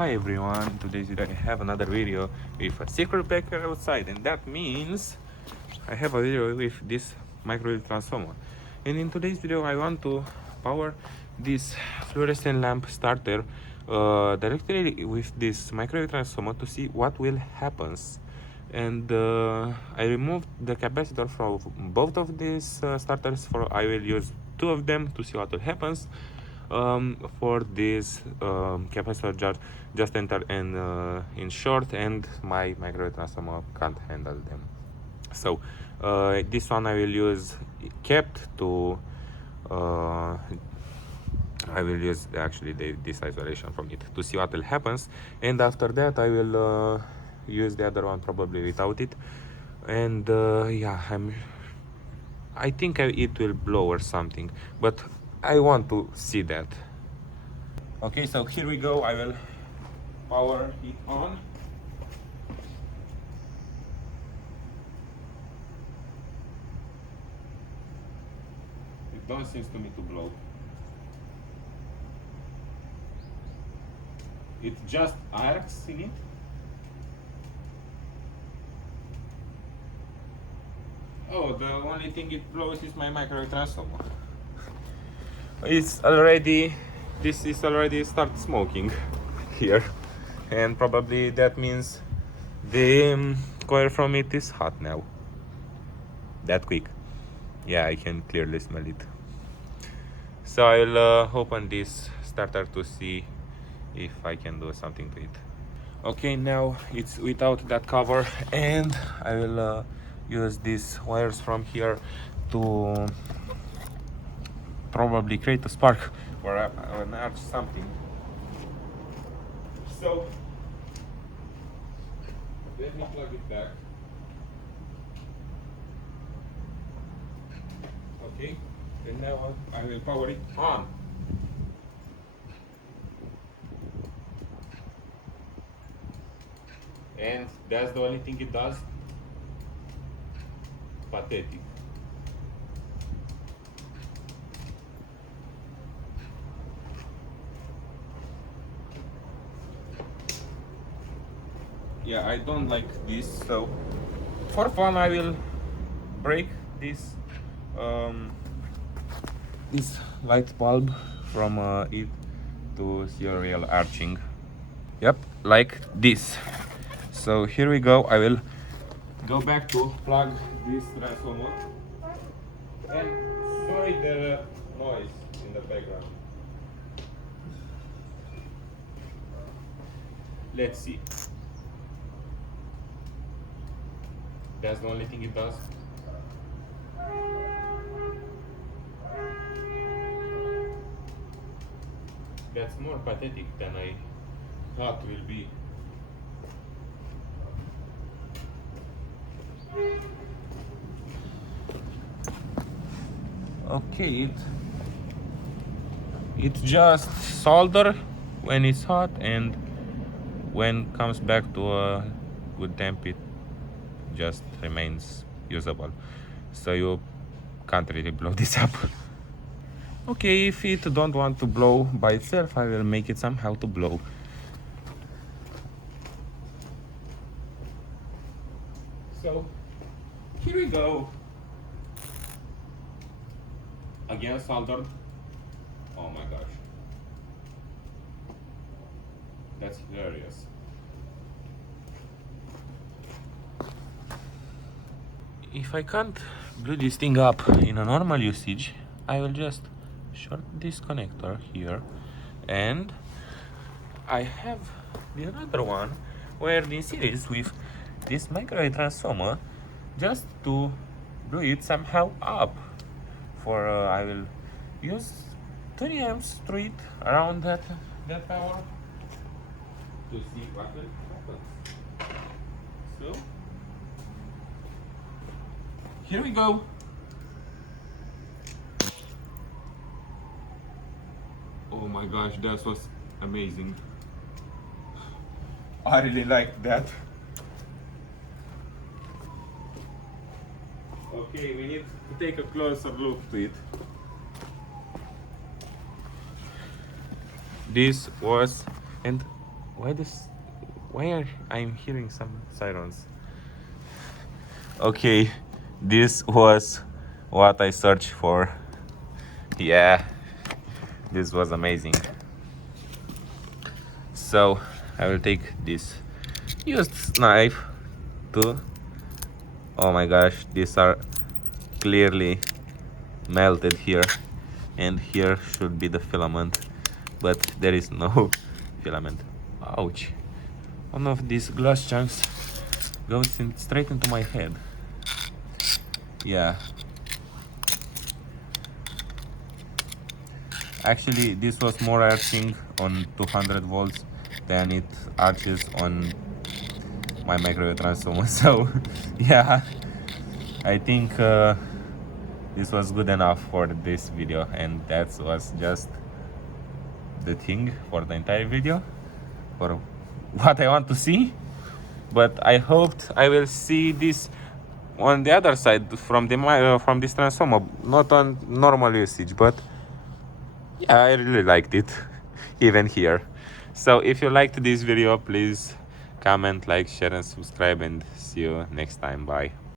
Hi everyone, in today's video I have another video with a secret breaker outside, and that means I have a video with this microwave transformer. And in today's video I want to power this fluorescent lamp starter directly with this microwave transformer to see what will happen. And I removed the capacitor from both of these starters. I will use two of them to see what will happen. For this capacitor just enter in short, and my microwave transformer can't handle them. So this one I will use kept to I will use actually this isolation from it to see what will happens, and after that I will use the other one probably without it. And yeah, I think it will blow or something, but I want to see that. Okay, so here we go. I will power it on. It don't seem to me to blow. It just arcs in it. Oh, the only thing it blows is my microwave transformer. This is already start smoking here, and probably that means the coil from it is hot now. That quick. Yeah, I can clearly smell it. So I'll open this starter to see if I can do something to it. Okay, now it's without that cover, and I will use these wires from here to probably create a spark or an arch something. So let me plug it back. Okay, and now I will power it on. And that's the only thing it does. Pathetic. Yeah, I don't like this, so for fun I will break this light bulb from it to see a real arching. Yep, like this. So here we go. I will go back to plug this transformer. And sorry the noise in the background. Let's see. That's the only thing it does. That's more pathetic than I thought will be. Okay, it just solder when it's hot, and when comes back to a good temp it just remains usable, so you can't really blow this up. Okay, if it don't want to blow by itself, I will make it somehow to blow. So here we go. Again soldered. Oh my gosh, that's hilarious. If I can't blow this thing up in a normal usage, I will just short this connector here, and I have the another one wired in series with this microwave transformer just to blow it somehow up. For I will use 20 amps through it around that power to see what will happen. So here we go. Oh my gosh, that was amazing. I really liked that. Okay, we need to take a closer look to it. This was, and why I'm hearing some sirens? Okay, this was what I searched for. Yeah, this was amazing. So I will take this used knife to, oh my gosh, these are clearly melted here, and here should be the filament, but there is no filament. Ouch, one of these glass chunks goes straight into my head. Yeah, actually this was more arching on 200 volts than it arches on my microwave transformer. So yeah, I think this was good enough for this video, and that was just the thing for the entire video, for what I want to see. But I hoped I will see this on the other side from the from this transformer, not on normal usage. But yeah, I really liked it even here. So if you liked this video, please comment, like, share and subscribe, and see you next time. Bye.